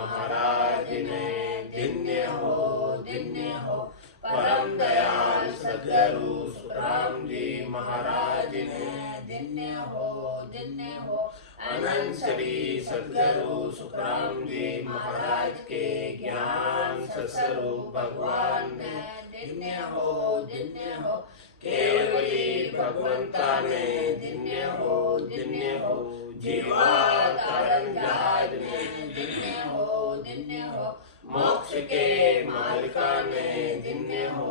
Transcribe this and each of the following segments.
महाराज ने। धन्य हो परम दयाल सद्गुरु सुखराम जी महाराज ने। धन्य हो अनंत श्री सद्गुरु सुखराम जी महाराज के ज्ञान स्वरूप भगवान ने। धन्य हो केवली भगवंता ने। धन्य हो जीवा तारण जहाज ने। धन्य हो मोक्ष के मालिका ने। धन्य हो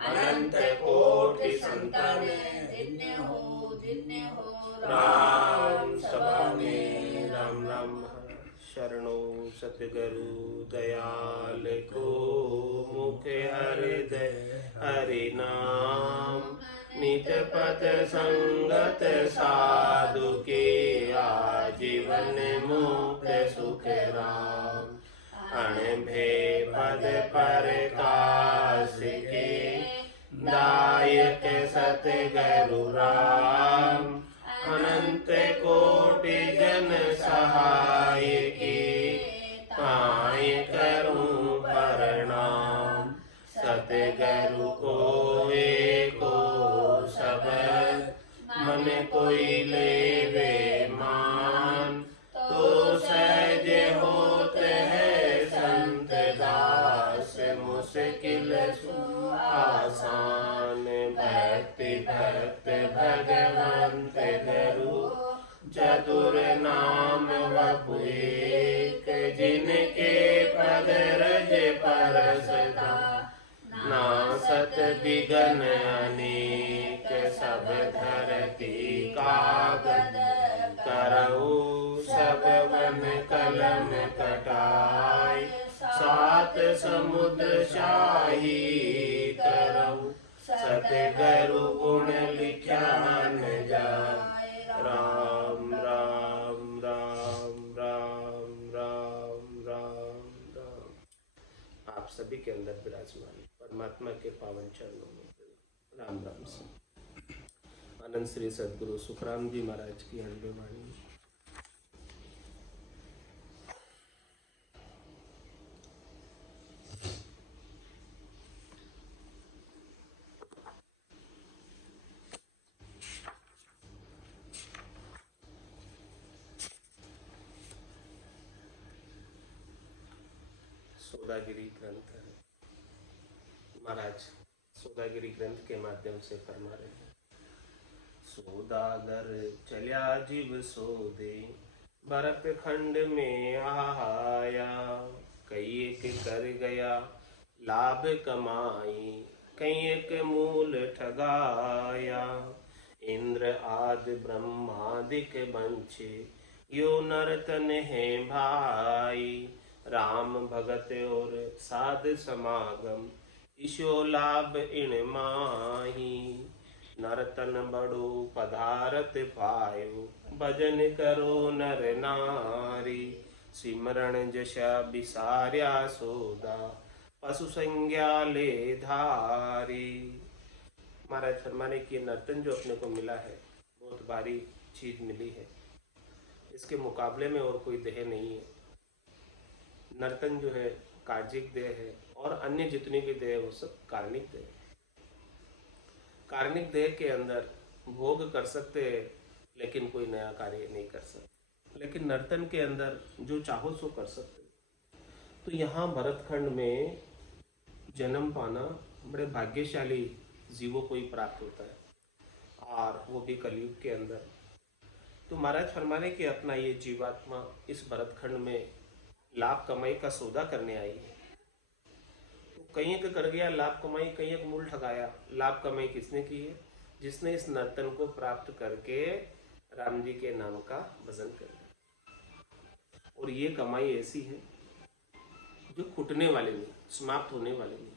अनंत कोटि संतान ने। धन्य हो राम सभा में। राम राम शरणो सतगुरु दयाल को। मुख हृदय हरि नाम। नित पद संगत साधु के। आजीवन मुक्त सुख राम। अणभे पद प्रकाश के। दायक सतगुरु राम। अनंत कोटि जन सहाय के। पाए करूं प्रणाम। सतगुरु को एको शब्द। मन कोई लेवे मान। तो सहज होत है संत दास। मुश्किल आसान। भक्ति भक्त भगवंत गुरु। चतुर नाम वपु एक। जिनके पद रज परसता। नासत विघ्न अनेक। सब धरती कागद करऊ। सब वन कलम कटाई। सात समुद्र शाही करऊ। सतगुरु गुण लिखा न जाय। राम राम राम राम राम राम राम। आप सभी के अंदर विराजमान परमात्मा के पावन चरणों में राम राम से। अनंत श्री सद्गुरु सुखराम जी महाराज की हृदय वाणी। सौदागिरी ग्रंथ है। महाराज सौदागिरी ग्रंथ के माध्यम से फरमा रहे हैं। सौदागर चल्या जीव सोदे। भरत खंड में आया। कई एक कर गया लाभ कमाई। कई एक मूल ठगाया। इंद्र आदि ब्रह्मादिक बंछे। यो नर्तन है भाई। राम भगत और साध समागम। ईशो लाभ इन माही। नरतन बड़ो पदारथ पायो। भजन करो नर नारी। सिमरण जशा बिसार्या सोदा। पशु संज्ञा ले धारी। महाराज फरमाने की नर्तन जो अपने को मिला है बहुत भारी चीज मिली है। इसके मुकाबले में और कोई देह नहीं है। नर्तन जो है कार्जिक देह है और अन्य जितनी भी देह वो सब कार्णिक देह। कार्णिक देह के अंदर भोग कर सकते हैं लेकिन कोई नया कार्य नहीं कर सकते। लेकिन नर्तन के अंदर जो चाहो सो कर सकते। तो यहाँ भरतखंड में जन्म पाना बड़े भाग्यशाली जीवों को ही प्राप्त होता है और वो भी कलयुग के अंदर। तो महाराज फरमाने कि अपना ये जीवात्मा इस भरतखंड में लाभ कमाई का सौदा करने आई है। तो कहीं एक कर गया लाभ कमाई, कहीं एक मूल ठगाया। लाभ कमाई किसने की है? जिसने इस नर्तन को प्राप्त करके राम जी के नाम का भजन कर लिया। और ये कमाई ऐसी है जो छूटने वाले नहीं, समाप्त होने वाले नहीं।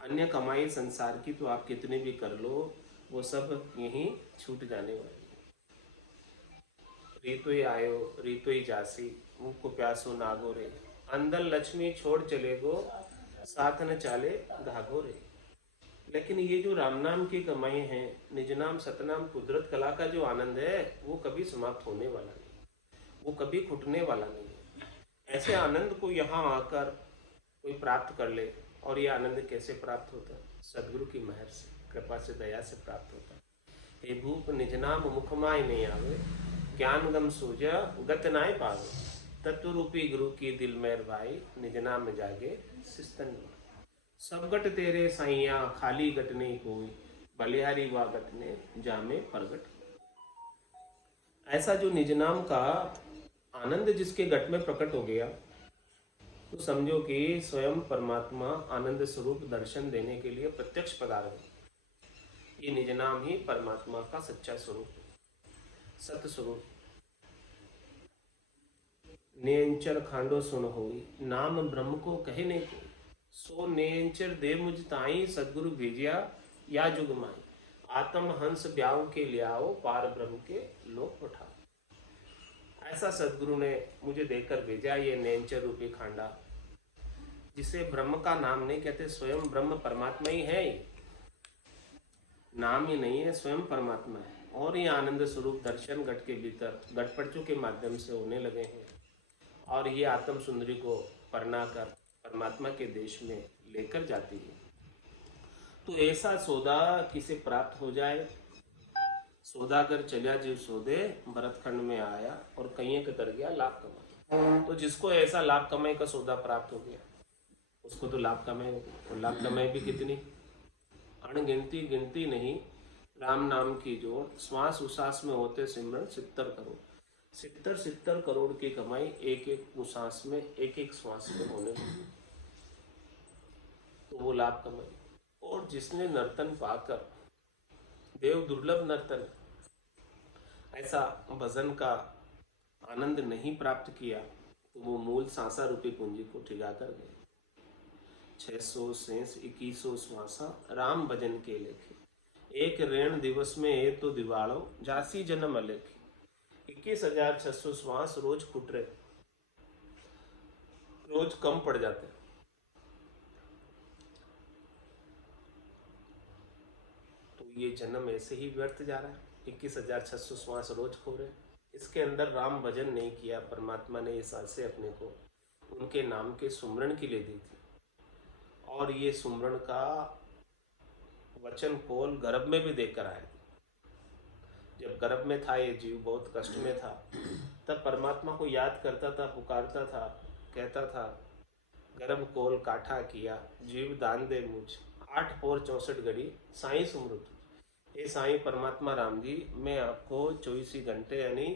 अन्य कमाई संसार की तो आप कितने भी कर लो वो सब यहीं छूट जाने वाली। रीतोई आयो रीतोई जासी। मुँह को प्यासो नागो रे। अंदर लक्ष्मी छोड़ चले गो। साथ न चाले धागो रे। लेकिन ये जो राम नाम की कमाई है, निज नाम सतनाम कुदरत कला का जो आनंद है वो कभी समाप्त होने वाला नहीं, वो कभी छूटने वाला नहीं है। ऐसे आनंद को यहाँ आकर कोई प्राप्त कर ले। और ये आनंद कैसे प्राप्त होता है? सदगुरु की मेहर से, कृपा से, दया से प्राप्त होता है। हे भूप निज नाम मुखमाय नहीं आवे, ज्ञान गम सूझा गत नाय पावे, तत्व रूपी गुरु की दिल मेर भाई, निज नाम जागे सिस्तन। सब गट तेरे साइया खाली गट नहीं कोई, बलिहारी वा गट ने जामे प्रगट। ऐसा जो निज नाम का आनंद जिसके गट में प्रकट हो गया, तो समझो कि स्वयं परमात्मा आनंद स्वरूप दर्शन देने के लिए प्रत्यक्ष पधार गए। ये निज नाम ही परमात्मा का सच्चा स्वरूप, सत्य स्वरूप। नेंचर खांडो सुन होई, नाम ब्रह्म को कहे नहीं कोई, सो नेंचर दे मुझ ताई, सदगुरु भेजिया या जुग माई। आत्म हंस ब्याव के लियाओ, पार ब्रह्म के लोक उठाओ। ऐसा सदगुरु ने मुझे देकर भेजा ये नेंचर रूपी खांडा, जिसे ब्रह्म का नाम नहीं कहते, स्वयं ब्रह्म परमात्मा ही है। ये नाम ही नहीं है, स्वयं परमात्मा है। और ये आनंद स्वरूप दर्शन घट के भीतर घटपटचों के माध्यम से होने लगे हैं। और ये आत्म सुंदरी को परना कर परमात्मा के देश में लेकर जाती है। तो ऐसा सौदा किसे प्राप्त हो जाए? सौदागर चलिया जीव सौदे, भरतखंड में आया और कहीं कर गया लाभ कमाई। तो जिसको ऐसा लाभ कमाई का सौदा प्राप्त हो गया, उसको तो लाभ कमाई हो गई। और लाभ कमाई भी कितनी? अणगिनती, गिनती नहीं। राम नाम की जोड़ श्वास उसास में होते सिमरन 70 करोड़, 70 करोड़ की कमाई एक एक उसास में, एक एक श्वास में होने लगी। तो वो लाभ कमाई। और जिसने नर्तन पाकर, देव दुर्लभ नर्तन, ऐसा भजन का आनंद नहीं प्राप्त किया, तो वो मूल सांसा रूपी पूंजी को ठिगा कर गए। 600 शेष 2100 श्वासा, राम भजन के लेखे, एक ऋण दिवस में ये तो दिवाड़ो, जासी जन्म अलेखे। 21,600 श्वास रोज फूट रहे, रोज कम पड़ जाते। तो ये जन्म ऐसे ही व्यर्थ जा रहा है। 21,600 श्वास रोज खो रहे। इसके अंदर राम भजन नहीं किया। परमात्मा ने ये सांसें अपने को उनके नाम के सुमरण के लिए दी थी। और ये सुमरण का वचन कोल गर्भ में भी देकर आया। जब गर्भ में था ये जीव, बहुत कष्ट में था, तब परमात्मा को याद करता था, पुकारता था, कहता था, गर्भ कोल काठा किया, जीव दान दे मुझ, 8 पोर 64 घड़ी साई सुमृत। ये साई परमात्मा राम जी, मैं आपको 24 घंटे यानी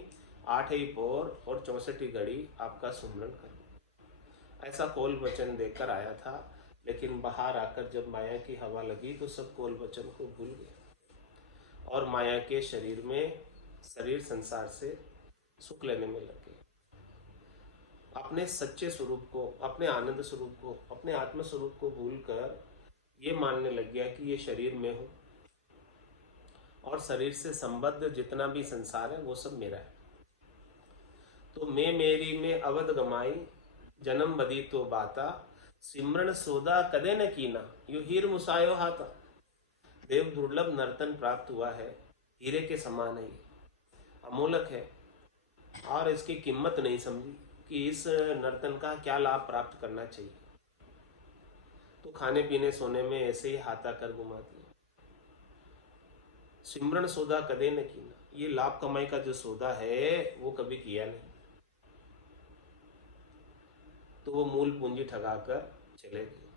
8 ही पोर और 64 ही घड़ी आपका सुमरण करूँ। ऐसा कोल वचन देकर आया था। लेकिन बाहर आकर जब माया की हवा लगी तो सब कोल वचन को भूल गए और माया के शरीर में, शरीर संसार से सुख लेने में लगे। अपने सच्चे स्वरूप को, अपने आनंद स्वरूप को, अपने आत्म स्वरूप को भूलकर ये मानने लग गया कि ये शरीर में हूँ और शरीर से संबद्ध जितना भी संसार है वो सब मेरा है। तो मैं मेरी में अवध गमाई, जन्म बदी तो बाता, सिमरन सौदा कदे न कीना, यो हीर मुसायो हाथा। देव दुर्लभ नर्तन प्राप्त हुआ है, हीरे के समान है, अमोलक है। और इसकी कीमत नहीं समझी कि इस नर्तन का क्या लाभ प्राप्त करना चाहिए। तो खाने पीने सोने में ऐसे ही हाथा कर घुमा दिया। सिमरन सौदा कदे न कीना, ये लाभ कमाई का जो सौदा है वो कभी किया नहीं। तो वो मूल पूंजी ठगाकर चले गए।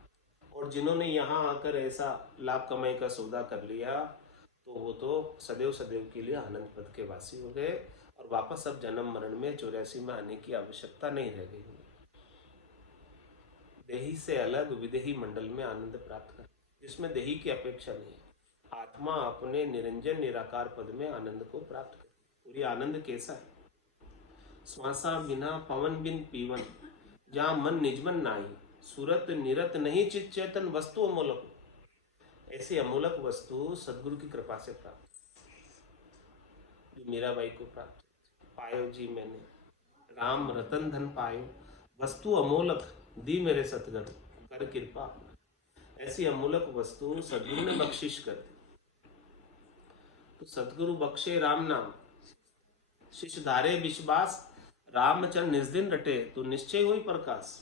और जिन्होंने यहाँ आकर ऐसा लाभ कमाई का सौदा कर लिया, तो वो तो सदैव सदैव के लिए आनंद पद के वासी हो गए और वापस अब जन्म मरण में 84 में आने की आवश्यकता नहीं रह गई। देही से अलग विदेही मंडल में आनंद प्राप्त कर, जिसमें देही की अपेक्षा नहीं। आत्मा अपने निरंजन निराकार पद में आनंद को प्राप्त कर। और ये आनंद कैसा है? श्वासा बिना पवन बिन पीवन, जहाँ मन निजमन नाई, सूरत निरत नहीं चित चेतन, वस्तु अमोलक। ऐसी अमोलक वस्तु सदगुरु की कृपा से प्राप्त, जो मीराबाई को प्राप्त पायो जी मैंने, राम रतन धन पायो, वस्तु अमोलक दी मेरे सतगुरु, कर कृपा। ऐसी अमोलक वस्तु सदगुरु ने बख्शिश कर दी। तो सदगुरु बख्शे राम नाम, शिष्य धारे विश्वास, रामचंद्र निज दिन रटे तो निश्चय हुई प्रकाश।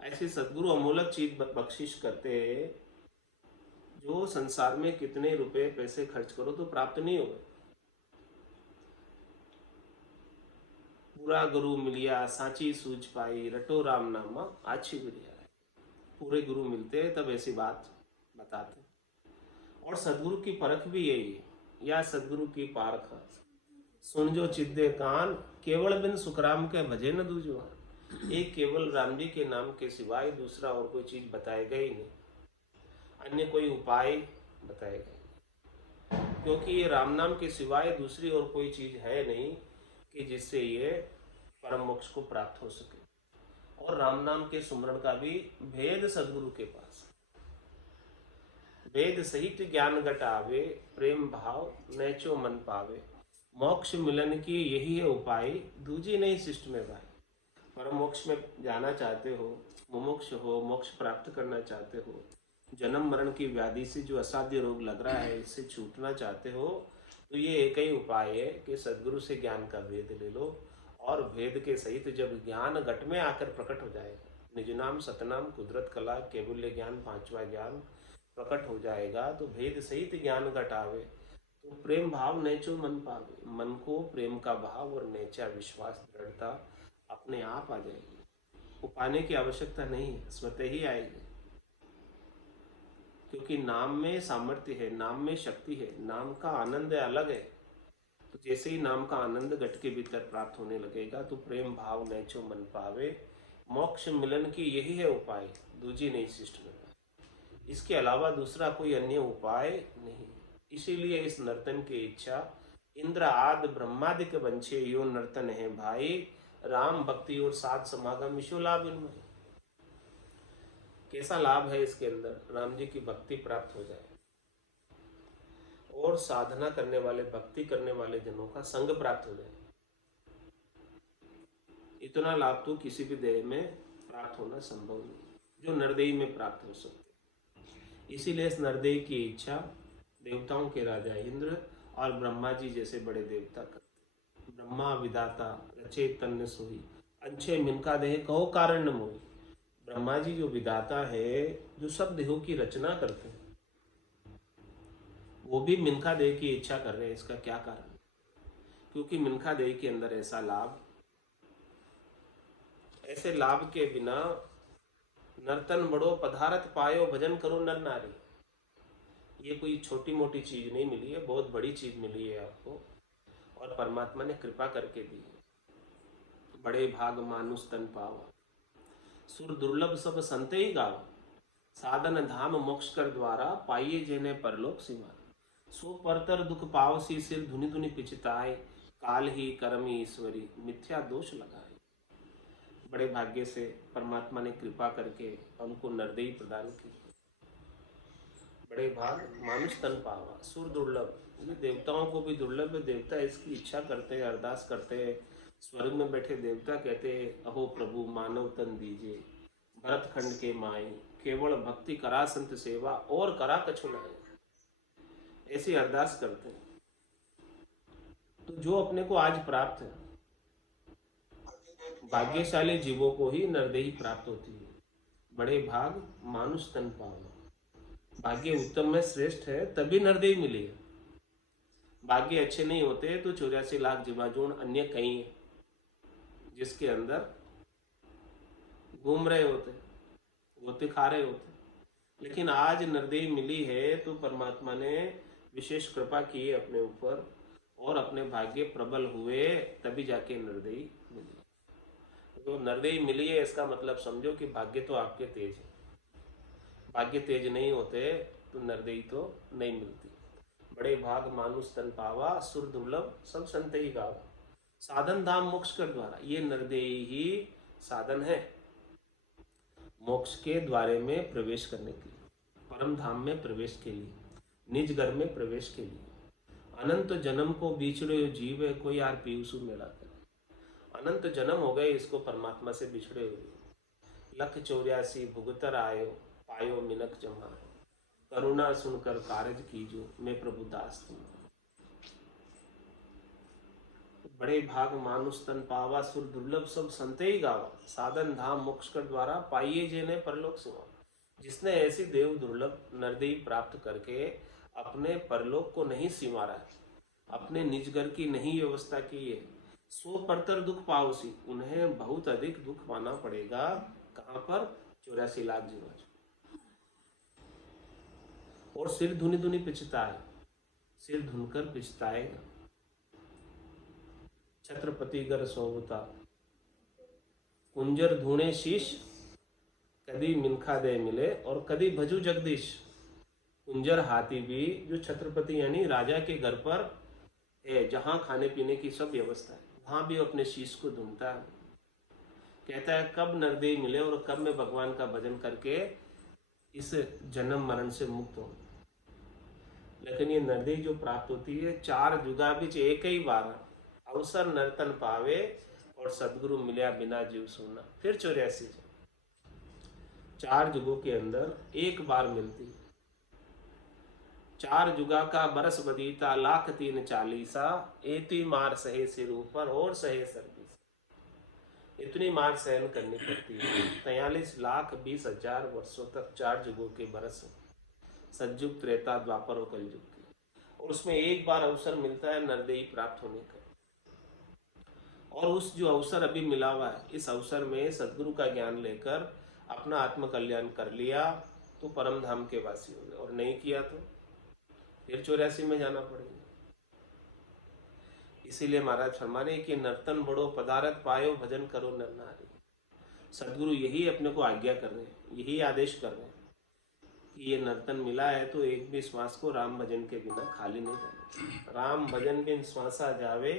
ऐसी सदगुरु अमूलक चीज बख्शिश करते, जो संसार में कितने रुपए पैसे खर्च करो तो प्राप्त नहीं होगा। पूरा गुरु मिलिया सांची सूझ पाई, रटो राम नामा आछी गुरिया। पूरे गुरु मिलते तब ऐसी बात बताते। और सदगुरु की परख भी यही है, या सदगुरु की पारख सुन जो चिद्दे कान, केवल बिन सुखराम के भजे न दूजवान। एक केवल राम जी के नाम के सिवाय दूसरा और कोई चीज बताएगा ही नहीं, अन्य कोई उपाय बताएगा, क्योंकि ये राम नाम के सिवाय दूसरी और कोई चीज है नहीं कि जिससे ये परम मोक्ष को प्राप्त हो सके। और राम नाम के सुमरण का भी भेद सदगुरु के पास। वेद सहित ज्ञान घट आवे, प्रेम भाव नैचो मन पावे। मोक्ष मिलन की यही है उपाय, दूजी नहीं शिष्ट में भाई। परम मोक्ष में जाना चाहते हो, मुमुक्ष हो, मोक्ष प्राप्त करना चाहते हो, जन्म मरण की व्याधि से जो असाध्य रोग लग रहा है इससे छूटना चाहते हो, तो ये एक ही उपाय है कि सदगुरु से ज्ञान का वेद ले लो। और वेद के सहित जब ज्ञान घट में आकर प्रकट हो जाएगा, निज नाम सतनाम कुदरत कला केवल्य ज्ञान पांचवा ज्ञान प्रकट हो जाएगा, तो भेद सहित ज्ञान घट आवे तो प्रेम भाव नैचो मन पावे। मन को प्रेम का भाव और नैचा विश्वास दृढ़ता अपने आप आ जाएगी। वो पाने की आवश्यकता नहीं है, स्वतः ही आएगी। क्योंकि नाम में सामर्थ्य है, नाम में शक्ति है, नाम का आनंद अलग है। तो जैसे ही नाम का आनंद घट के भीतर प्राप्त होने लगेगा तो प्रेम भाव नैचो मन पावे। मोक्ष मिलन की यही है उपाय, दूजी नहीं शिष्ट में। इसके अलावा दूसरा कोई अन्य उपाय नहीं। इसीलिए इस नर्तन की इच्छा इंद्र आदि ब्रह्मादिक वंशे यो नर्तन है भाई, राम भक्ति और साध समागम ईशो लाभ इनमें। कैसा लाभ है इसके अंदर, राम जी की भक्ति प्राप्त हो जाए और साधना करने वाले भक्ति करने वाले जनों का संग प्राप्त हो जाए। इतना लाभ तो किसी भी देह में प्राप्त होना संभव नहीं जो नरदेही में प्राप्त हो सकते। इसीलिए इस नरदेही की इच्छा देवताओं के राजा इंद्र और ब्रह्मा जी जैसे बड़े देवता करते। ब्रह्मा विदाता रचे तन्न सोई, अच्छे मिनका देह कहो कारण न मोई। ब्रह्मा जी जो विदाता है, जो सब देहों की रचना करते हैं, वो भी मिनका देह की इच्छा कर रहे हैं। इसका क्या कारण? क्योंकि मिनका देह के अंदर ऐसा लाभ, ऐसे लाभ के बिना नर्तन बड़ो पधारत पायो भजन करो नर नारी। ये कोई छोटी मोटी चीज नहीं मिली है, बहुत बड़ी चीज मिली है आपको, और परमात्मा ने कृपा करके दी है। बड़े भाग मानुष तन पावा, सुर दुर्लभ सब संते ही गावा। साधन धाम मोक्ष कर द्वारा, पाइये जेने परलोक सिवा। सो परतर दुख पावसी सिर धुनि धुनि पिछताए, काल ही कर्म ईश्वरी मिथ्या दोष लगाए। बड़े भाग्य से परमात्मा ने कृपा करके हमको नरदेही प्रदान की। बड़े भाग मानुष तन पावा, सुर दुर्लभ, ये देवताओं को भी दुर्लभ है। देवता इसकी इच्छा करते हैं, अरदास करते हैं। स्वर्ग में बैठे देवता कहते हैं, अहो प्रभु मानव तन दीजिए, भरत खंड के माई, केवल भक्ति करा संत सेवा और करा कछु नाई। ऐसी अरदास करते हैं। तो जो अपने को आज प्राप्त है, भाग्यशाली जीवों को ही नरदेही प्राप्त होती है। बड़े भाग मानुष तन पावा, भाग्य उत्तम में श्रेष्ठ है तभी नरदेही मिली है। भाग्य अच्छे नहीं होते तो 84 लाख जीवाजून अन्य कई है जिसके अंदर घूम रहे होते, गोते खा रहे होते। लेकिन आज नरदेही मिली है तो परमात्मा ने विशेष कृपा की है अपने ऊपर, और अपने भाग्य प्रबल हुए तभी जाके नरदेही मिली। तो नरदेही मिली है इसका मतलब समझो कि भाग्य तो आपके तेज है। भाग्य तेज नहीं होते तो नरदेही तो नहीं मिलती। बड़े भाग मानुष तन पावा, सुर दुर्लभ सब संत ही गावा। साधन धाम मोक्ष कर द्वारा, ये नरदेही ही साधन है मोक्ष के द्वारे में प्रवेश करने के लिए, परम धाम में प्रवेश के लिए, निज घर में प्रवेश के लिए। अनंत जन्म को बिछड़े जीव है, कोई यार पीयूसु मेला करे। अनंत जन्म हो गए इसको परमात्मा से बिछड़े हुए, 184 भुगतर आयो, पायो मिनक जमा। करुणा सुनकर कारज कीजो, मैं प्रभु दास तुम। बड़े भाग मानुष तन पावा, सुर दुर्लभ सब संते ही गावा, साधन धाम मोक्ष कर द्वारा पाइये जेने परलोक सिवा। जिसने ऐसी देव दुर्लभ नरदेही प्राप्त करके अपने परलोक को नहीं सिमारा है, अपने निज घर की नहीं व्यवस्था की है, सो परतर दुख पाओसी, उन्हें बहुत अधिक दुख पाना पड़ेगा। कहां पर? 84 लाख जीवा। और सिर धुनी धुनी पिछता है, सिर धुनकर पिछताएगा। छत्रपति गर सोवता कुंजर धूणे शीश, कदी मिनखा दे मिले और कदी भजू जगदीश। कुंजर हाथी भी जो छत्रपति यानी राजा के घर पर है, जहां खाने पीने की सब व्यवस्था है, वहां भी अपने शीश को ढूंढता है। कहता है कब नरदेही मिले और कब मैं भगवान का भजन करके इस जन्म मरण से मुक्त हूं। लेकिन ये नरदेही जो प्राप्त होती है, 4 जुगा बीच एक ही बार अवसर नर्तन पावे और सदगुरु मिलिया बिना जीव सुना। फिर 84 4 जुगों के अंदर एक बार मिलती। 4 जुगा का बरस बदीता, लाख 3 40, एती मार सहे सिर ऊपर और सहे सर्विस। इतनी मार सहन करनी पड़ती है। 43,20,000 वर्षों तक 4 जुगों के बरस, सतयुग, त्रेता, द्वापर और कलयुग की। और उसमें एक बार अवसर मिलता है नरदेही प्राप्त होने का। और उस जो अवसर अभी मिला हुआ है, इस अवसर में सदगुरु का ज्ञान लेकर अपना आत्म कल्याण कर लिया तो परम धाम के वासी हो गए, और नहीं किया तो फिर 84 में जाना पड़ेगा। इसीलिए महाराज फरमाने कि नर्तन बड़ो पदारथ पायो, भजन करो नर नारी। सदगुरु यही अपने को आज्ञा कर रहे हैं, यही आदेश कर रहे हैं कि ये नर्तन मिला है तो एक भी श्वास को राम भजन के बिना खाली नहीं जाना। राम भजन बिन श्वासा जावे,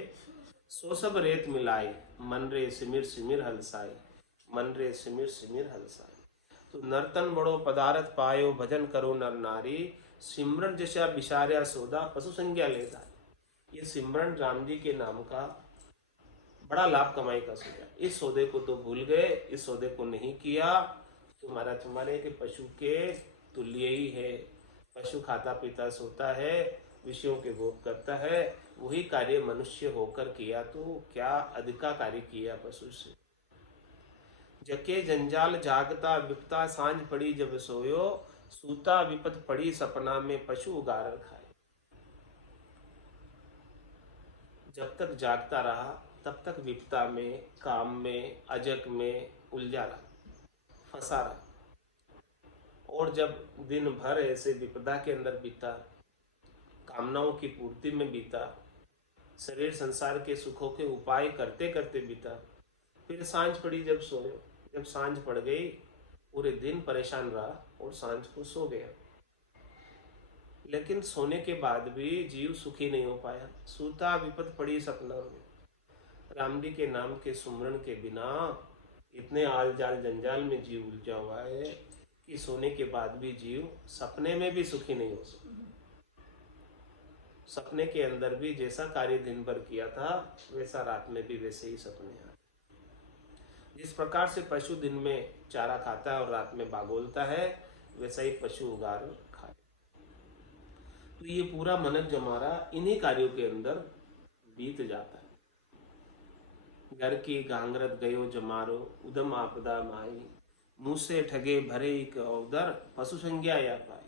सो सब रेत मिलाए, मन रे सिमिर सिमिर हलसाए, मन रे सिमिर सिमिर हलसाए। तो नर्तन बड़ो पदारथ पायो, भजन करो नर नारी, सिमरन जैसा बिचार्या सौदा, पशु संज्ञा लेता। ये सिमरन राम जी के नाम का बड़ा लाभ कमाई का सौदा। इस सौदे को तो भूल गए, इस सौदे को नहीं किया तो महाराज हमारे के पशु के तुल्य ही है। पशु खाता पीता सोता है, विषयों के भोग करता है, वही कार्य मनुष्य होकर किया तो क्या अधिका कार्य किया पशु से। जके जंजाल जागता विपता, सांझ पड़ी जब सोयो, सूता विपत पड़ी सपना में, पशु उगार खाए। जब तक जागता रहा तब तक विपता में, काम में, अजक में उलझा रहा, फंसा रहा। और जब दिन भर ऐसे विपदा के अंदर बीता, कामनाओं की पूर्ति में बीता, शरीर संसार के सुखों के उपाय करते करते बीता, फिर सांझ पड़ी जब सोयो। जब सांझ पड़ गई पूरे दिन परेशान रहा और सांझ को सो गया। लेकिन सोने के बाद भी जीव सुखी नहीं हो पाया। सूता विपत पड़ी सपना में। राम जी के नाम के सुमरण के बिना इतने आल जाल जंजाल में जीव उलझा हुआ है कि सोने के बाद भी जीव सपने में भी सुखी नहीं हो सकता। सपने के अंदर भी जैसा कार्य दिन भर किया था वैसा रात में भी वैसे ही सपने आए। जिस प्रकार से पशु दिन में चारा खाता है और रात में बागोलता है, वैसा ही पशु उगार खाए। तो ये पूरा मनक जमारा इन्हीं कार्यों के अंदर बीत जाता है। घर की गांगरत गयो जमारो, उदम आपदा माई, मुँह से ठगे भरे एक अवदर, पशु संज्ञा या पाई।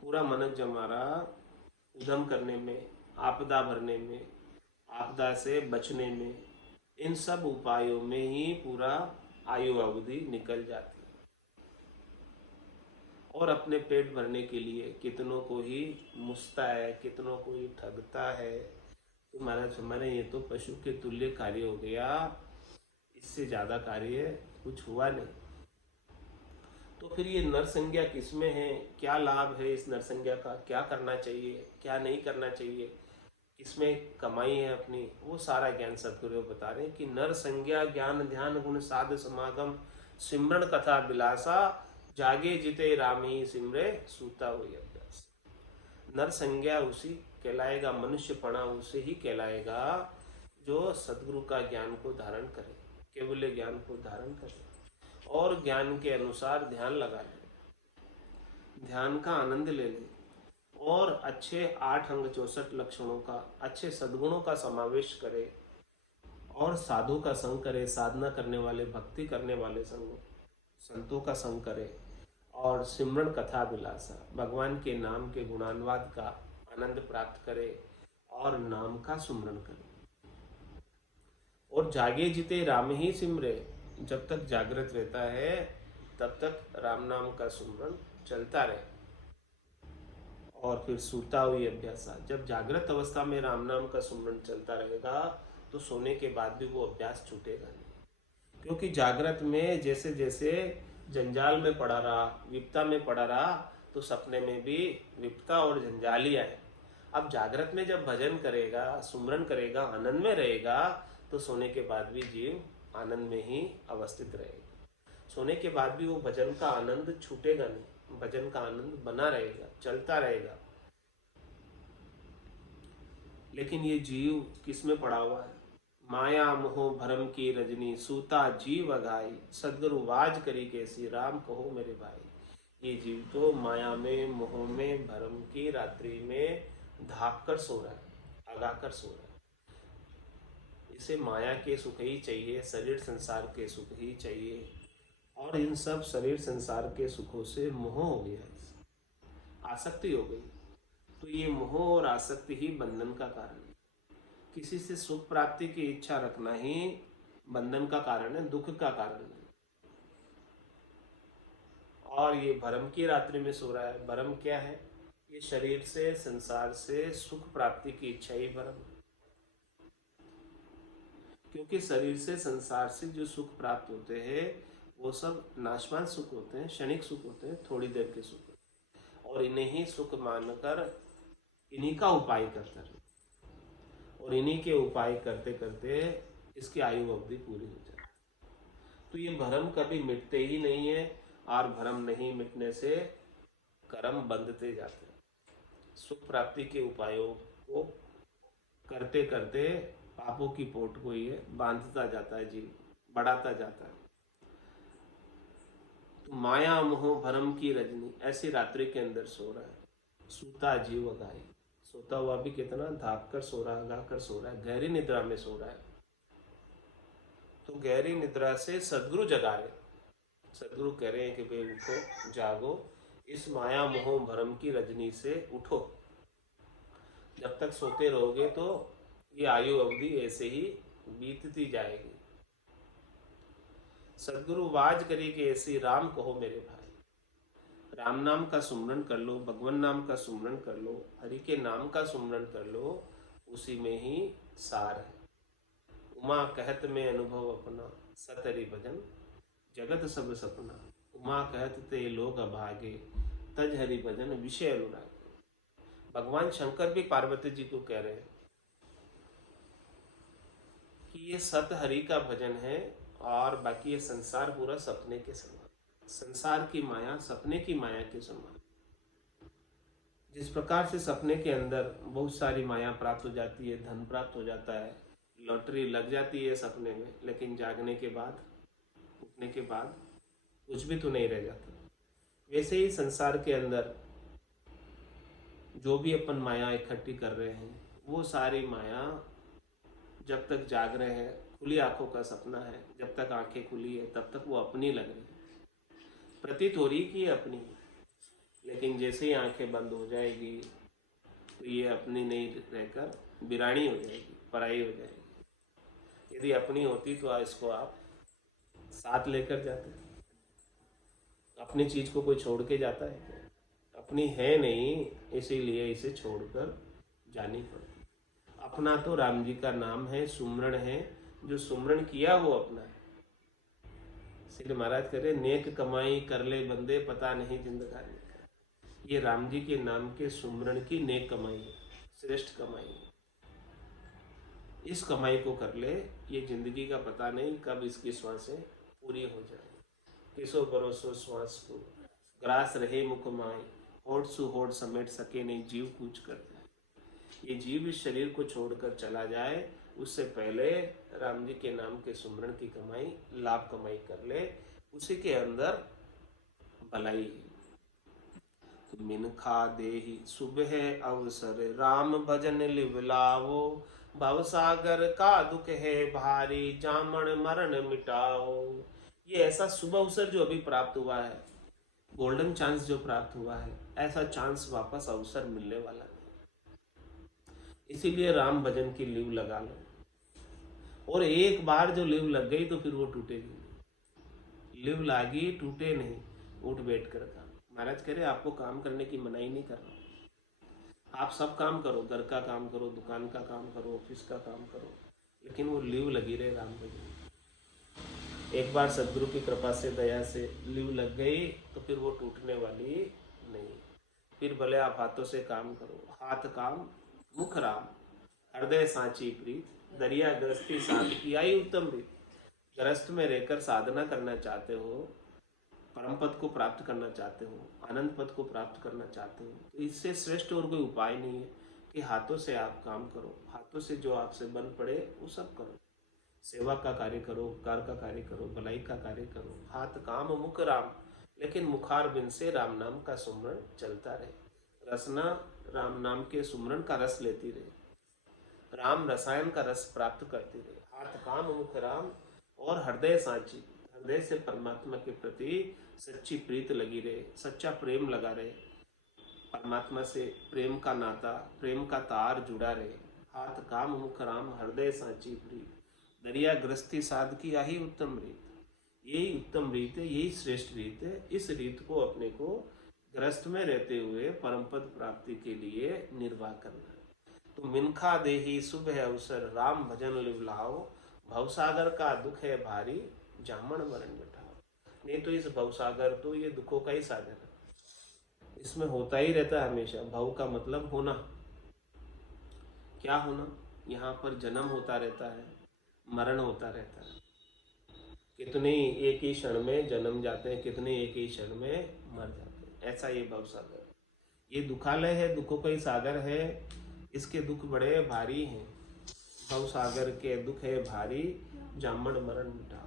पूरा मनक जमारा उदम करने में, आपदा भरने में, आपदा से बचने में, इन सब उपायों में ही पूरा आयु अवधि निकल जाती है। और अपने पेट भरने के लिए कितनों को ही मुसता है, कितनों को ही ठगता है। तो महाराज हमारे ये तो पशु के तुल्य कार्य हो गया, इससे ज्यादा कार्य कुछ हुआ नहीं। तो फिर ये नरसंज्ञा किसमें है, क्या लाभ है इस नरसंज्ञा का, क्या करना चाहिए, क्या नहीं करना चाहिए, इसमें कमाई है अपनी, वो सारा ज्ञान सदगुरु बता रहे हैं कि नर संज्ञा ज्ञान ध्यान गुण साध समागम, सिमरण कथा बिलासा, जागे जिते रामी सिमरे, सूता हुई अभ्यास। नर संज्ञा उसी कहलाएगा, मनुष्यपणा उसे ही कहलाएगा जो सदगुरु का ज्ञान को धारण करे, केवल ज्ञान को धारण करे और ज्ञान के अनुसार ध्यान लगा ले, ध्यान का आनंद ले ले और अच्छे 8 अंग 64 लक्षणों का, अच्छे सद्गुणों का समावेश करे और साधु का संग करे, साधना करने वाले, भक्ति करने वाले संतों का संग करे और सिमरन कथा विलासा, भगवान के नाम के गुणानुवाद का आनंद प्राप्त करे और नाम का सुमरन करे। और जागे जीते राम ही सिमरे, जब तक जागृत रहता है तब तक राम नाम का सुमरन चलता रहे। और फिर सूता हुई अभ्यासा, जब जागृत अवस्था में राम नाम का सुमरन चलता रहेगा तो सोने के बाद भी वो अभ्यास छूटेगा नहीं, क्योंकि जागृत में जैसे जैसे जंजाल में पड़ा रहा, विपता में पड़ा रहा, तो सपने में भी विपता और जंजाल ही आए। अब जागृत में जब भजन करेगा, सुमरन करेगा, आनंद में रहेगा, तो सोने के बाद भी जीव आनंद में ही अवस्थित रहेगा। सोने के बाद भी वो भजन का आनंद छूटेगा नहीं, भजन का आनंद बना रहेगा, चलता रहेगा। लेकिन ये जीव किस में पड़ा हुआ है? माया मोह भरम की रजनी, सूता जीव अघाई, सदगुरु वाज करी कैसी, राम कहो मेरे भाई। ये जीव तो माया में, मोह में, भरम की रात्रि में धाक कर सो रहा है, अगा कर सो रहा है। इसे माया के सुख ही चाहिए, शरीर संसार के सुख ही चाहिए, और इन सब शरीर संसार के सुखों से मोह हो गया, आसक्ति हो गई। तो ये मोह और आसक्ति ही बंधन का कारण है। किसी से सुख प्राप्ति की इच्छा रखना ही बंधन का कारण है, दुख का कारण है। और ये भ्रम की रात्रि में सो रहा है। भ्रम क्या है? ये शरीर से, संसार से सुख प्राप्ति की इच्छा ही भ्रम है। क्योंकि शरीर से, संसार से जो सुख प्राप्त होते हैं वो सब नाशवान सुख होते हैं, क्षणिक सुख होते हैं, थोड़ी देर के सुख होते हैं, और इन्हें ही सुख मानकर इन्हीं का उपाय करते रहे, और इन्हीं के उपाय करते करते इसकी आयु अवधि पूरी हो जाती है। तो ये भ्रम कभी मिटते ही नहीं है, और भ्रम नहीं मिटने से कर्म बंधते जाते हैं। सुख प्राप्ति के उपायों को करते करते पापों की पोट को ये बांधता जाता है, जीव बढ़ाता जाता है। तो माया मोह भरम की रजनी, ऐसी रात्रि के अंदर सो रहा है, सूता जीव अघाई। सोता हुआ भी कितना धाक कर सो रहा है, गा कर सो रहा है, गहरी निद्रा में सो रहा है। तो गहरी निद्रा से सदगुरु जगा रहे, सदगुरु कह रहे हैं कि भाई उठो, जागो, इस माया मोह भरम की रजनी से उठो। जब तक सोते रहोगे तो ये आयु अवधि ऐसे ही बीतती जाएगी। सदगुरु वाज करी कि ऐसी, राम कहो मेरे भाई। राम नाम का सुमरन कर लो, भगवान नाम का सुमरन कर लो, हरि के नाम का सुमरन कर लो, उसी में ही सार है। उमा कहत में अनुभव अपना, सतहरि भजन जगत सब सपना। उमा कहत ते लोग अभागे, तज हरि भजन विषय अनुरागे। भगवान शंकर भी पार्वती जी को कह रहे हैं कि ये सत हरि का भजन है, और बाकी ये संसार पूरा सपने के समान, संसार की माया सपने की माया के समान। जिस प्रकार से सपने के अंदर बहुत सारी माया प्राप्त हो जाती है, धन प्राप्त हो जाता है, लॉटरी लग जाती है सपने में, लेकिन जागने के बाद, उठने के बाद कुछ भी तो नहीं रह जाता। वैसे ही संसार के अंदर जो भी अपन माया इकट्ठी कर रहे हैं, वो सारी माया जब तक जाग रहे हैं, खुली आंखों का सपना है, जब तक आंखें खुली है तब तक वो अपनी लग रही है, प्रतीत हो रही कि अपनी, लेकिन जैसे ही आंखें बंद हो जाएगी तो ये अपनी नहीं रहकर बिरानी हो जाएगी, पराई हो जाएगी। यदि अपनी होती तो इसको आप साथ लेकर जाते। अपनी चीज को कोई छोड़ के जाता है क्या? अपनी है नहीं, इसीलिए इसे छोड़कर जानी पड़ती। अपना तो राम जी का नाम है, सुमरण है, जो सुमरण किया वो अपना है। श्री महाराज कह रहे, नेक कमाई कर ले बंदे, पता नहीं जिंदगानी का। ये राम जी के नाम के सुमरण की नेक कमाई है, श्रेष्ठ कमाई है। इस कमाई को कर ले, ये जिंदगी का पता नहीं कब इसकी श्वासें पूरी हो जाए। किसो भरोसो श्वास को, ग्रास रहे मुख माई, होठ सु होठ समेट सके नहीं, जीव कूच कर जाए। ये जीव इस शरीर को छोड़कर चला जाए, उससे पहले राम जी के नाम के सुमरण की कमाई, लाभ कमाई कर ले, उसी के अंदर भलाई है। मिनखा देहि सुबह अवसर, राम भजन लिव लावो। भवसागर का दुख है भारी, जामन मरण मिटाओ। ये ऐसा शुभ अवसर जो अभी प्राप्त हुआ है, गोल्डन चांस जो प्राप्त हुआ है, ऐसा चांस वापस अवसर मिलने वाला नहीं। इसीलिए राम भजन की लीव लगा लो, और एक बार जो लीव लग गई तो फिर वो टूटेगी नहीं। लीव लागी टूटे नहीं, उठ बैठ कर काम। महाराज कह रहे आपको काम करने की मनाही नहीं कर रहा, आप सब काम करो, घर का काम करो, दुकान का काम करो, ऑफिस का काम करो, लेकिन वो लीव लगी रहे राम भजन। एक बार सदगुरु की कृपा से, दया से लीव लग गई तो फिर वो टूटने वाली नहीं। फिर भले आप हाथों से काम करो, हाथ काम मुख राम, हृदय सांची प्रीत, दरिया गृहस्थी साध की आई उत्तम रीत। गृहस्थ में रहकर साधना करना चाहते हो, परम पद को प्राप्त करना चाहते हो, आनंद पद को प्राप्त करना चाहते हो, तो इससे श्रेष्ठ और कोई उपाय नहीं है कि हाथों से आप काम करो। हाथों से जो आपसे बन पड़े वो सब करो, सेवा का कार्य करो, उपकार का कार्य करो, भलाई का कार्य करो। हाथ काम मुख राम, लेकिन मुखार बिन से राम नाम का सुमरण चलता रहे। रसना राम नाम के सुमरण का रस लेती रहे, राम रसायन का रस प्राप्त करती रहे। हाथ काम मुख राम और हृदय सांची, हृदय से परमात्मा के प्रति सच्ची प्रीत लगी रहे, सच्चा प्रेम लगा रहे, परमात्मा से प्रेम का नाता, प्रेम का तार जुड़ा रहे। हाथ काम मुख राम, हृदय सांची प्रीत, दरिया गृहस्थी साध की यही उत्तम रीत। यही उत्तम रीत है, यही श्रेष्ठ रीत है। इस रीत को अपने को गृहस्थ में रहते हुए परम पद प्राप्ति के लिए निर्वाह करना है। तो मिनखा देही सुबह अवसर, राम भजन लिव लाओ। भवसागर का दुख है भारी, जामन मरण मिटाओ। नहीं तो इस भवसागर तो ये दुखों का ही सागर है, इसमें होता ही रहता है हमेशा। भव का मतलब होना, क्या होना, यहाँ पर जन्म होता रहता है, मरण होता रहता है। कितने एक ही क्षण में जन्म जाते हैं, कितने एक ही क्षण में मर जाते हैं। ऐसा ये भवसागर, ये दुखालय है, दुखों का ही सागर है। इसके दुख बड़े भारी हैं। भवसागर के दुख है भारी, जामन मरण मिटाओ।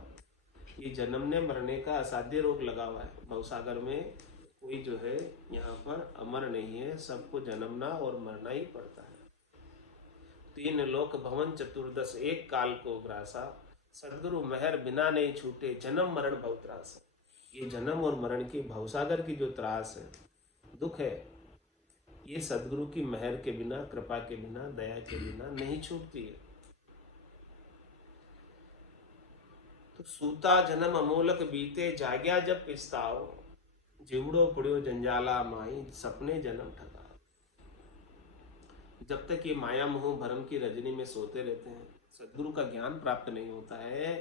ये जन्मने मरने का असाध्य रोग लगा हुआ है भवसागर में। कोई जो है यहाँ पर अमर नहीं है, सबको जन्मना और मरना ही पड़ता है। तीन लोक भवन चतुर्दश, एक काल को ग्रासा। सदगुरु मेहर बिना नहीं छूटे, जन्म मरण भव त्रास। ये जन्म और मरण की, भवसागर की जो त्रास है, दुख है, ये सदगुरु की मेहर के बिना, कृपा के बिना, दया के बिना नहीं छूटती है। तो सूता जन्म अमोलक बीते, जाग्या जब पिस्ताओ। जीवड़ो पुड़ियो जंजाला माई, सपने जन्म ठगा। जब तक ये माया मोह भरम की रजनी में सोते रहते हैं, सदगुरु का ज्ञान प्राप्त नहीं होता है,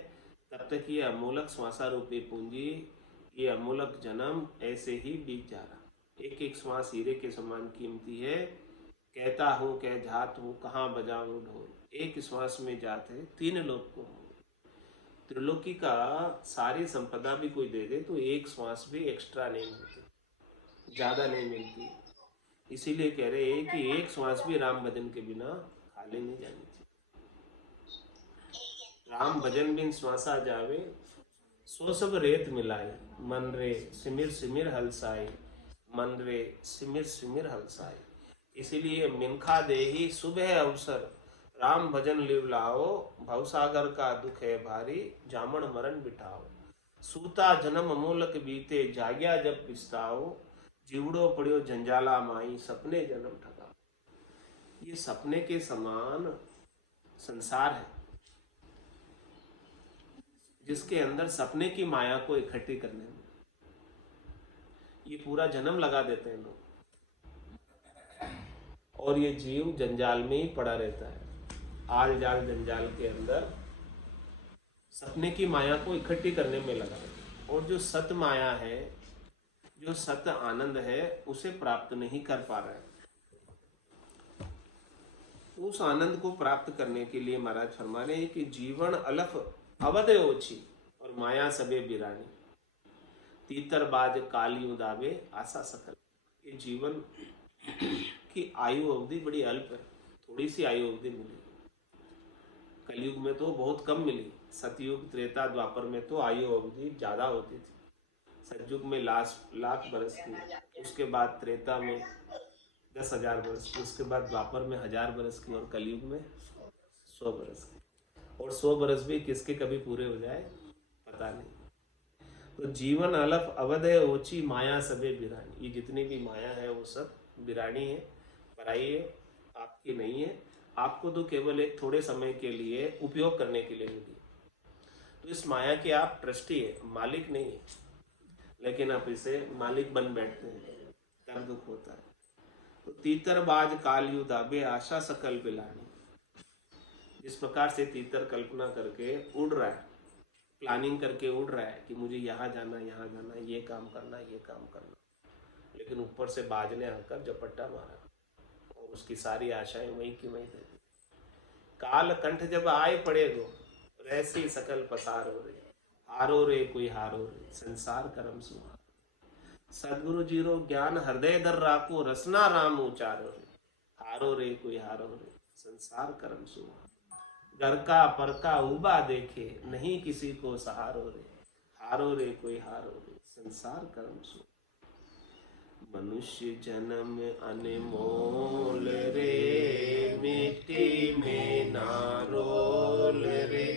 तब तक ये अमोलक श्वासा रूपी पूंजी, ये अमोलक जन्म ऐसे ही बीत जा रहा। एक एक श्वास हीरे के समान कीमती है। कहता हूँ कह जात हूँ, कहाँ बजाऊं ढोल। एक श्वास में जाते तीन लोक को। त्रिलोकी का सारी संपदा भी कोई दे दे तो एक श्वास भी एक्स्ट्रा नहीं मिलती, ज्यादा नहीं मिलती। इसीलिए कह रहे हैं कि एक श्वास भी राम भजन के बिना खाली नहीं जानी चाहिए। राम भजन बिन श्वासा जावे, सो सब रेत मिलाए। मन रे सिमिर सिमिर हलसाई, मन रे सिमिर सिमिर हलसाई। इसीलिए मिनखा देही सुबह अवसर, राम भजन लिव लाओ। भवसागर का दुख है भारी, जामन मरण बिठाओ। सूता जन्म अमोलक बीते, जाग्या जब पिस्ताओ। जीवड़ो पड़ियो जंजाला माई, सपने जन्म ठगा। ये सपने के समान संसार है, जिसके अंदर सपने की माया को इकट्ठी करने में ये पूरा जन्म लगा देते हैं लोग, और ये जीव जंजाल में ही पड़ा रहता है। आल जाल जंजाल के अंदर सपने की माया को इकट्ठी करने में लगा है, और जो सत माया है, जो सत आनंद है, उसे प्राप्त नहीं कर पा रहा है। उस आनंद को प्राप्त करने के लिए महाराज फरमा रहे हैं कि जीवन अलफ अवध ओछी, और माया सबे बिरानी। तीतरबाज कालियों दावे आशा सकल। ये जीवन की आयु अवधि बड़ी अल्प है, थोड़ी सी आयु अवधि मिली। कलयुग में तो बहुत कम मिली, सतयुग त्रेता द्वापर में तो आयु अवधि ज्यादा होती थी। सतयुग में लाख बरस की, उसके बाद त्रेता में 10,000 वर्ष की, उसके बाद द्वापर में 1000 बरस की, और कलयुग में 100 बरस की। और 100 बरस भी किसके कभी पूरे हो जाए पता नहीं। तो जीवन अलफ अवध है ओछी माया सबे बिरानी। ये जितनी भी माया है वो सब बिरानी है, पराई है, आपकी नहीं है। आपको तो केवल एक थोड़े समय के लिए उपयोग करने के लिए मिली। तो इस माया के आप ट्रस्टी है, मालिक नहीं है, लेकिन आप इसे मालिक बन बैठते हैं, तब दुख होता है। तो तीतरबाज कालयु दाबे आशा सकल बिलानी। जिस प्रकार से तीतर कल्पना करके उड़ रहा है, प्लानिंग करके उड़ रहा है कि मुझे यहाँ जाना, यहाँ जाना, ये काम करना, ये काम करना, लेकिन ऊपर से बाज ने आकर झपट्टा मारा और उसकी सारी आशाएं वहीं की वहीं रह गई। काल कंठ जब आए पड़े गो, रहसी सकल पसार हो रे, हारो रे कोई हारो रे, संसार करम सुहा। सदगुरु जीरो ज्ञान हृदय दर राखो, रसना राम उचारो रे, हारो रे कोई हारो रे, संसार करम सुहा। घर का पर का उबा देखे, नहीं किसी को सहारो रे, हारो रे कोई हारो रे, संसार कर्म सो। मनुष्य जन्म अनमोल रे, मिट्टी में ना रोल रे,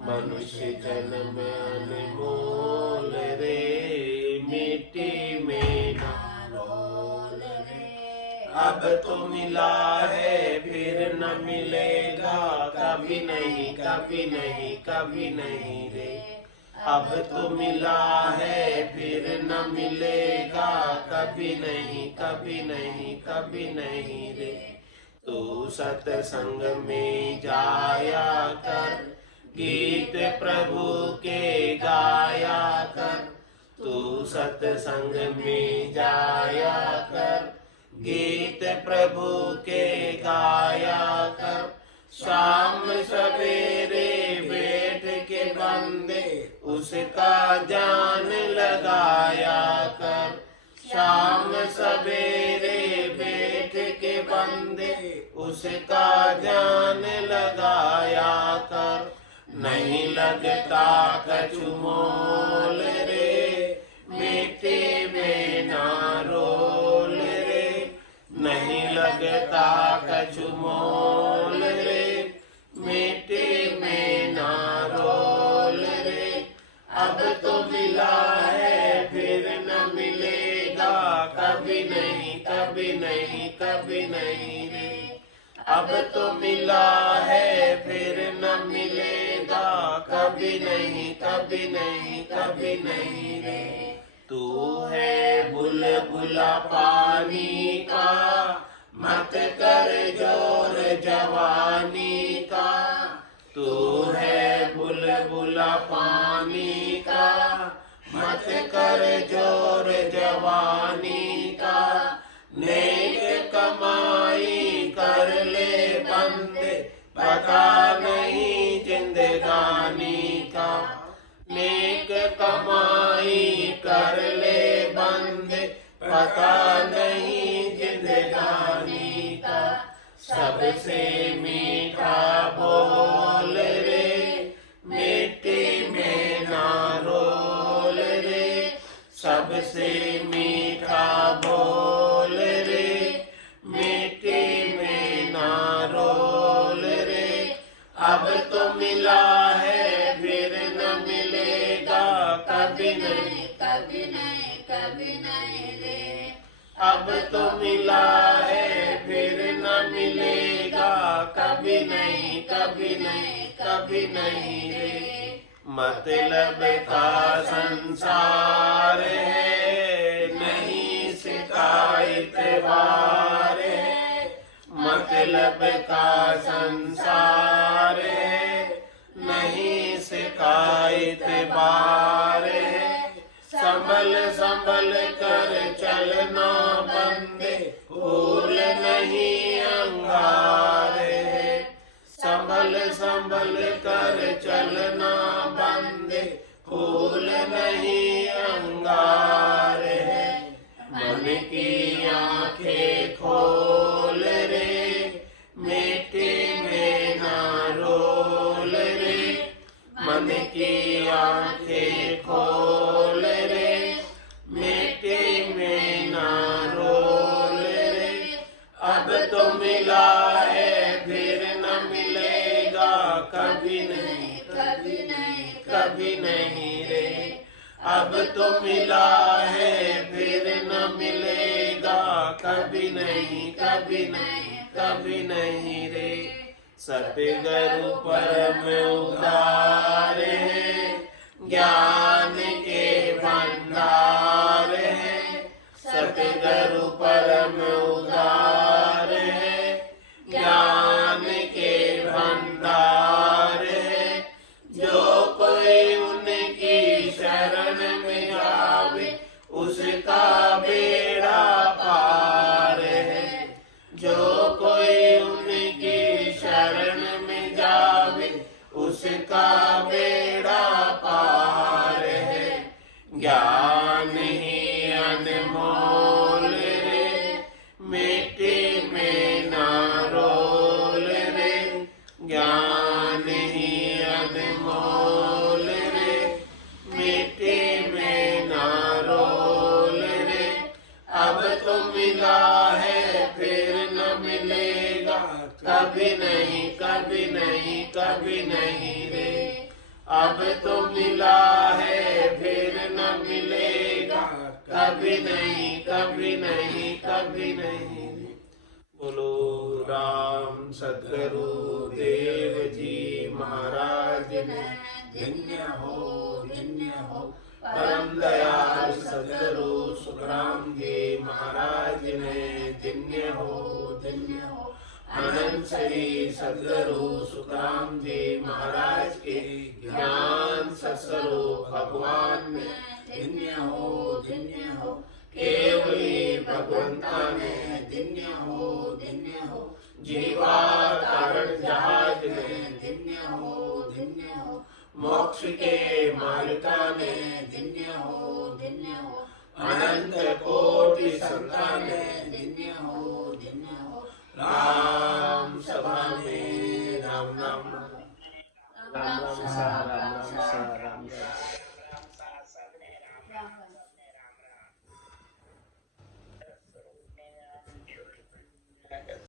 मनुष्य जन्म अनमोल रे, मिट्टी में ना रोल रे। अब तो मिला है फिर न मिलेगा, कभी नहीं कभी नहीं कभी नहीं रे। अब तो मिला है फिर न मिलेगा, कभी नहीं कभी नहीं कभी नहीं रे। तू सत्संग में जाया कर, गीत प्रभु के गाया कर। तू सत्संग में जाया कर, गीत प्रभु के गाया कर। शाम सवेरे बैठ के बंदे उसका ध्यान लगाया कर। शाम सवेरे बैठ के बंदे उसका ध्यान लगाया कर। नहीं लगता कछु मोल रे, मिट्टी में ना रोल रे। नहीं लगता कछु मोल रे, मिट्टी में ना रोल रे। अब तो मिला है फिर न मिलेगा, कभी नहीं कभी नहीं कभी नहीं रे। अब तो मिला है फिर न मिलेगा, कभी नहीं कभी नहीं कभी नहीं रे। तू है बुलबुला पानी का, मत कर जोर जवानी का। तू है बुलबुला पानी का, मत कर जोर जवानी का। नेक कमाई कर ले बंदे, पता नहीं जिंदगानी का। नेक कमाई कर ले बंदे, पता नहीं जिंदगानी का। सबसे मीठा बोल रे, मिट्टी में ना रोल रे। सबसे मीठा बोल रे, मिट्टी में ना रोल रे। अब तो मिला है फिर न मिलेगा, कभी नहीं कभी नहीं कभी नहीं रे। अब तो मिला है फिर न मिलेगा, कभी नहीं कभी नहीं कभी नहीं रे। मतलब का संसार है, नहीं शिकायत बार है। मतलब का संसार है, नहीं शिकायत बार है। संभल संभल कर चलना बंदे, फूल नहीं अंगार है। संभल संभल कर चलना बंदे, फूल नहीं अंगार है। मन की आंखें खोल रे, मिट्टी में ना रोल रे। मन की आंखें खोल रे, कभी नहीं रे। अब तो मिला है फिर न मिलेगा, कभी नहीं कभी नहीं कभी नहीं रे। सतगुरु परम उदार है, ज्ञान के भंडार है। सतगुरु परम उदार है, ज्ञान के भंडार है। जो कोई उनकी शरण में जावे, उसका बेड़ा पार है। जो कोई उनकी शरण में जावे, उसका बेड़ा पार है। ज्ञान ही अनमोल रे, मिट्टी में ना रोल रे। ज्ञान ही अनमोल रे, मिट्टी में ना रोल रे। अब तो मिला है फिर न मिलेगा, कभी नहीं कभी नहीं कभी नहीं रे। अब तो मिला है फिर न मिलेगा, कभी नहीं कभी नहीं कभी नहीं रे। बोलो राम सतगुरु देव जी महाराज ने धन्य हो। परम दयाल सतगुरु सुखराम जी महाराज ने धन्य हो। अनंत श्री सतगुरु सुखराम जी महाराज के ज्ञान सत्स्वरूप भगवान ने धन्य हो। केवली भगवंता ने धन्य हो। जीवा कारण जहाज ने धन्य हो। मोक्ष के मालिका ने धन्य हो। अनंत कोटि संतान ने धन्य हो। राम सभा में राम राम राम राम सहारा।